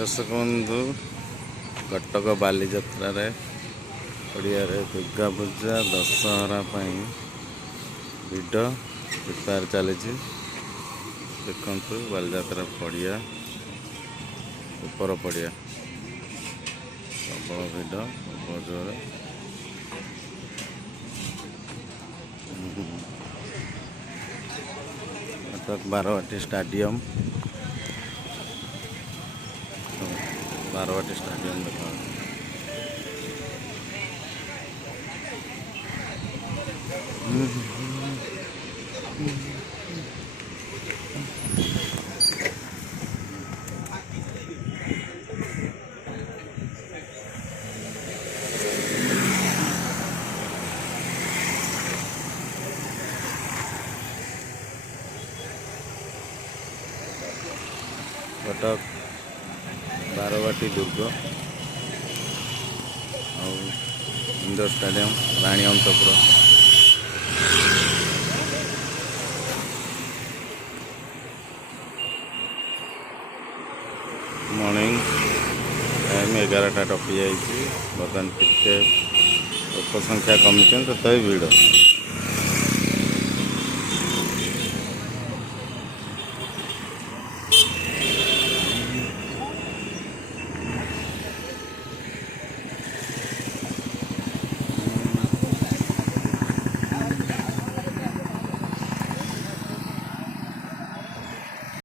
दर्शक बंधु कटक बालीजात्रा पड़िया दुर्गा पूजा दशहरा भिड़ प्रिपेयर चली देखु बालीजात्रा पड़िया ऊपर पड़िया प्रबल भिड़ प्रबल जोर कटक बारवाटी स्टाडियम देखा कटक बारवाटी दुर्ग और इंडोर स्टेडियम राणी अंतपुर मॉर्निंग टाइम 11टा टपी जाइए बर्तमान टिके लोक संख्या कमी तो भिड़